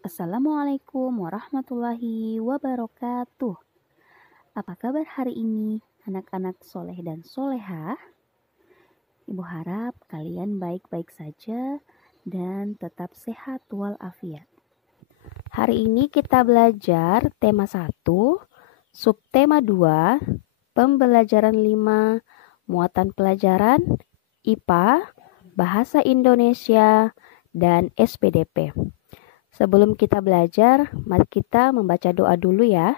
Assalamualaikum warahmatullahi wabarakatuh. Apa kabar hari ini, anak-anak soleh dan solehah? Ibu harap kalian baik-baik saja dan tetap sehat walafiat. Hari ini kita belajar tema 1, subtema 2, pembelajaran 5, muatan pelajaran, IPA, Bahasa Indonesia, dan SPDP. Sebelum kita belajar, mari kita membaca doa dulu ya.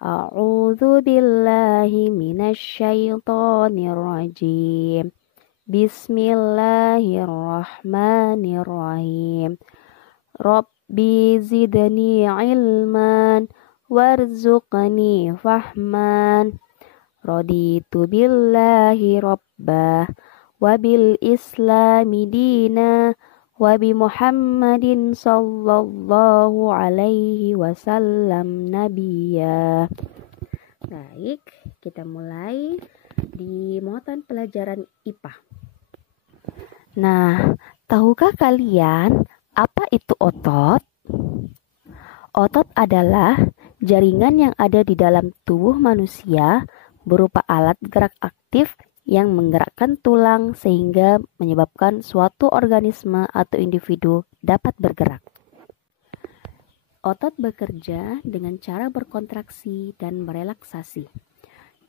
A'udzu billahi minasyaitonir rajim. Bismillahirrahmanirrahim. Rabbi zidni ilman warzuqni fahman. Raditu billahi rabbah wabil islami dina Wabi Muhammadin sallallahu alaihi wasallam nabiyya. Baik, kita mulai di muatan pelajaran IPA. Nah, tahukah kalian apa itu otot? Otot adalah jaringan yang ada di dalam tubuh manusia berupa alat gerak aktif yang menggerakkan tulang sehingga menyebabkan suatu organisme atau individu dapat bergerak. Otot bekerja dengan cara berkontraksi dan merelaksasi.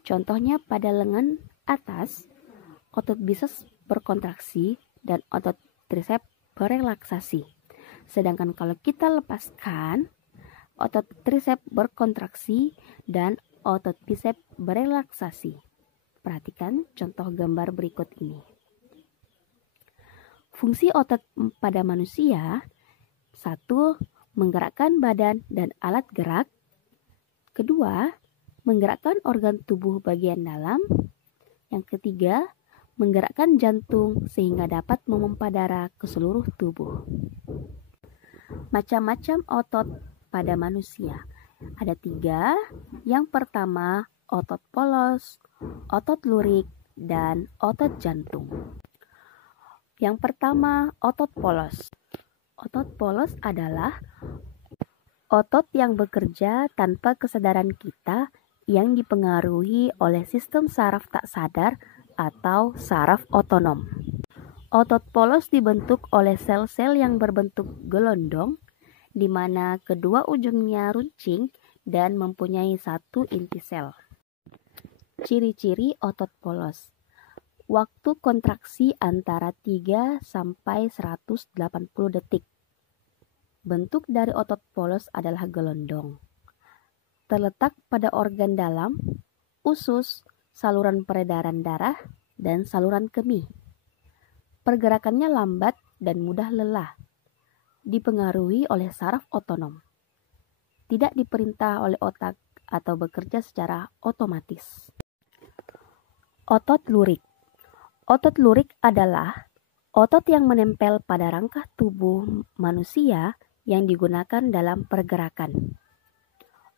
Contohnya pada lengan atas, otot biceps berkontraksi dan otot triceps berelaksasi. Sedangkan kalau kita lepaskan, otot triceps berkontraksi dan otot biceps berelaksasi. Perhatikan contoh gambar berikut ini. Fungsi otot pada manusia: 1. Menggerakkan badan dan alat gerak. 2. Menggerakkan organ tubuh bagian dalam. Yang 3. Menggerakkan jantung sehingga dapat memompa darah ke seluruh tubuh. Macam-macam otot pada manusia. Ada 3. Yang pertama, otot polos, otot lurik, dan otot jantung. Yang pertama, otot polos. Otot polos adalah otot yang bekerja tanpa kesadaran kita yang dipengaruhi oleh sistem saraf tak sadar atau saraf otonom. Otot polos dibentuk oleh sel-sel yang berbentuk gelondong, di mana kedua ujungnya runcing dan mempunyai satu inti sel. Ciri-ciri otot polos. Waktu kontraksi antara 3 sampai 180 detik. Bentuk dari otot polos adalah gelondong. Terletak pada organ dalam, usus, saluran peredaran darah, dan saluran kemih. Pergerakannya lambat dan mudah lelah. Dipengaruhi oleh saraf otonom. Tidak diperintah oleh otak atau bekerja secara otomatis. Otot lurik. Otot lurik adalah otot yang menempel pada rangka tubuh manusia yang digunakan dalam pergerakan.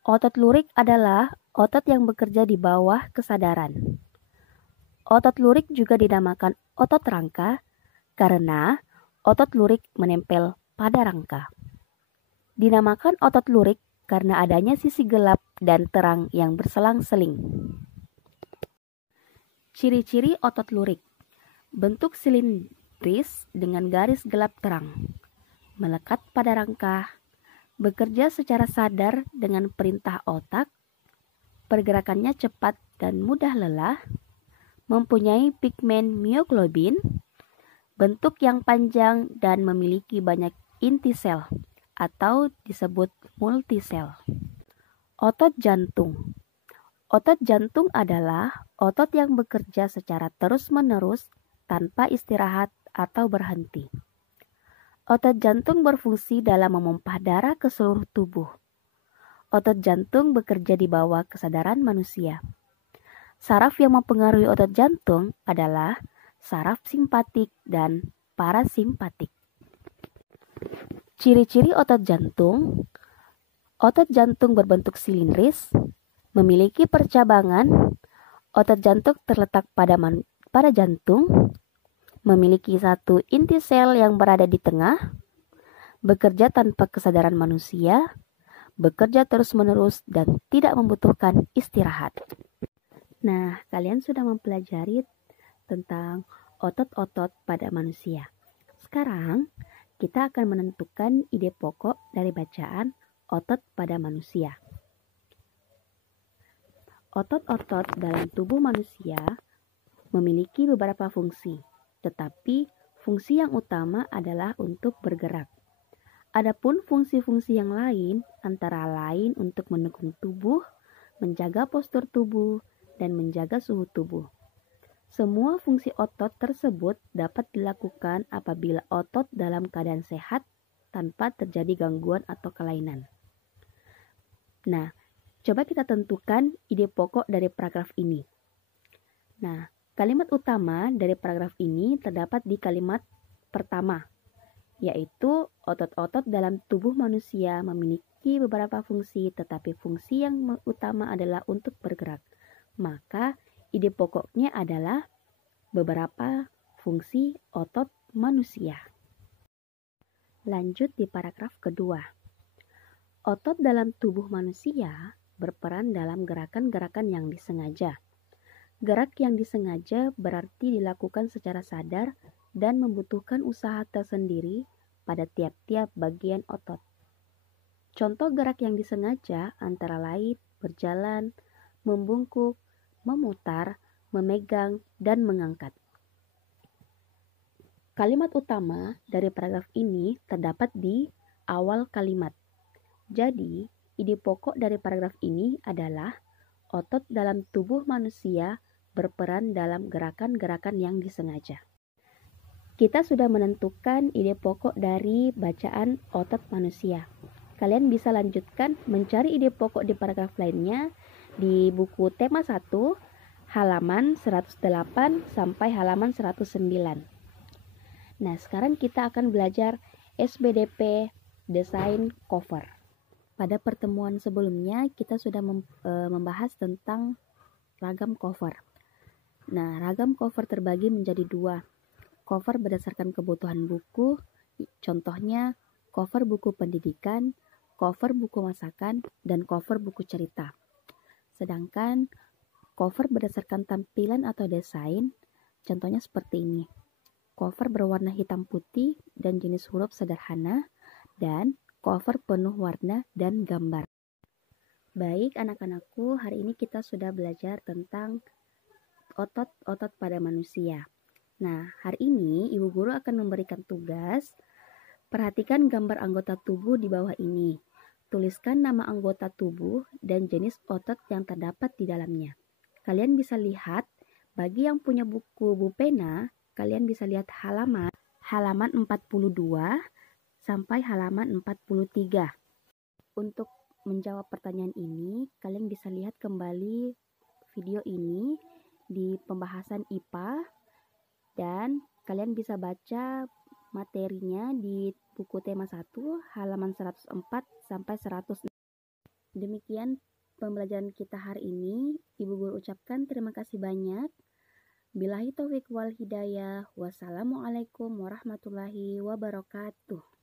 Otot lurik adalah otot yang bekerja di bawah kesadaran. Otot lurik juga dinamakan otot rangka karena otot lurik menempel pada rangka. Dinamakan otot lurik karena adanya sisi gelap dan terang yang berselang-seling. Ciri-ciri otot lurik. Bentuk silindris dengan garis gelap terang. Melekat pada rangka. Bekerja secara sadar dengan perintah otak. Pergerakannya cepat dan mudah lelah. Mempunyai pigmen mioglobin. Bentuk yang panjang dan memiliki banyak inti sel atau disebut multisel. Otot jantung. Otot jantung adalah otot yang bekerja secara terus-menerus tanpa istirahat atau berhenti. Otot jantung berfungsi dalam memompa darah ke seluruh tubuh. Otot jantung bekerja di bawah kesadaran manusia. Saraf yang mempengaruhi otot jantung adalah saraf simpatik dan parasimpatik. Ciri-ciri otot jantung. Otot jantung berbentuk silindris, memiliki percabangan. Otot jantung terletak pada jantung, memiliki satu inti sel yang berada di tengah, bekerja tanpa kesadaran manusia, bekerja terus-menerus, dan tidak membutuhkan istirahat. Nah, kalian sudah mempelajari tentang otot-otot pada manusia. Sekarang, kita akan menentukan ide pokok dari bacaan otot pada manusia. Otot-otot dalam tubuh manusia memiliki beberapa fungsi, tetapi fungsi yang utama adalah untuk bergerak. Adapun fungsi-fungsi yang lain antara lain untuk mendukung tubuh, menjaga postur tubuh, dan menjaga suhu tubuh. Semua fungsi otot tersebut dapat dilakukan apabila otot dalam keadaan sehat tanpa terjadi gangguan atau kelainan. Nah, coba kita tentukan ide pokok dari paragraf ini. Nah, kalimat utama dari paragraf ini terdapat di kalimat pertama, yaitu otot-otot dalam tubuh manusia memiliki beberapa fungsi, tetapi fungsi yang utama adalah untuk bergerak. Maka, ide pokoknya adalah beberapa fungsi otot manusia. Lanjut di paragraf kedua. Otot dalam tubuh manusia berperan dalam gerakan-gerakan yang disengaja. Gerak yang disengaja berarti dilakukan secara sadar dan membutuhkan usaha tersendiri pada tiap-tiap bagian otot. Contoh gerak yang disengaja antara lain berjalan, membungkuk, memutar, memegang, dan mengangkat. Kalimat utama dari paragraf ini terdapat di awal kalimat. Jadi, ide pokok dari paragraf ini adalah otot dalam tubuh manusia berperan dalam gerakan-gerakan yang disengaja. Kita sudah menentukan ide pokok dari bacaan otot manusia. Kalian bisa lanjutkan mencari ide pokok di paragraf lainnya di buku tema 1, halaman 108 sampai halaman 109. Nah, sekarang kita akan belajar SBDP Desain Cover. Pada pertemuan sebelumnya, kita sudah membahas tentang ragam cover. Nah, ragam cover terbagi menjadi 2. Cover berdasarkan kebutuhan buku, contohnya cover buku pendidikan, cover buku masakan, dan cover buku cerita. Sedangkan cover berdasarkan tampilan atau desain, contohnya seperti ini. Cover berwarna hitam putih dan jenis huruf sederhana, dan cover penuh warna dan gambar. Baik anak-anakku, hari ini kita sudah belajar tentang otot-otot pada manusia. Nah, hari ini Ibu Guru akan memberikan tugas. Perhatikan gambar anggota tubuh di bawah ini. Tuliskan nama anggota tubuh dan jenis otot yang terdapat di dalamnya. Kalian bisa lihat, bagi yang punya buku pena, kalian bisa lihat halaman 42 sampai halaman 43. Untuk menjawab pertanyaan ini, kalian bisa lihat kembali video ini di pembahasan IPA dan kalian bisa baca materinya di buku tema 1 halaman 104 sampai 106. Demikian pembelajaran kita hari ini. Ibu Guru ucapkan terima kasih banyak. Billahi taufiq wal hidayah. Wassalamualaikum warahmatullahi wabarakatuh.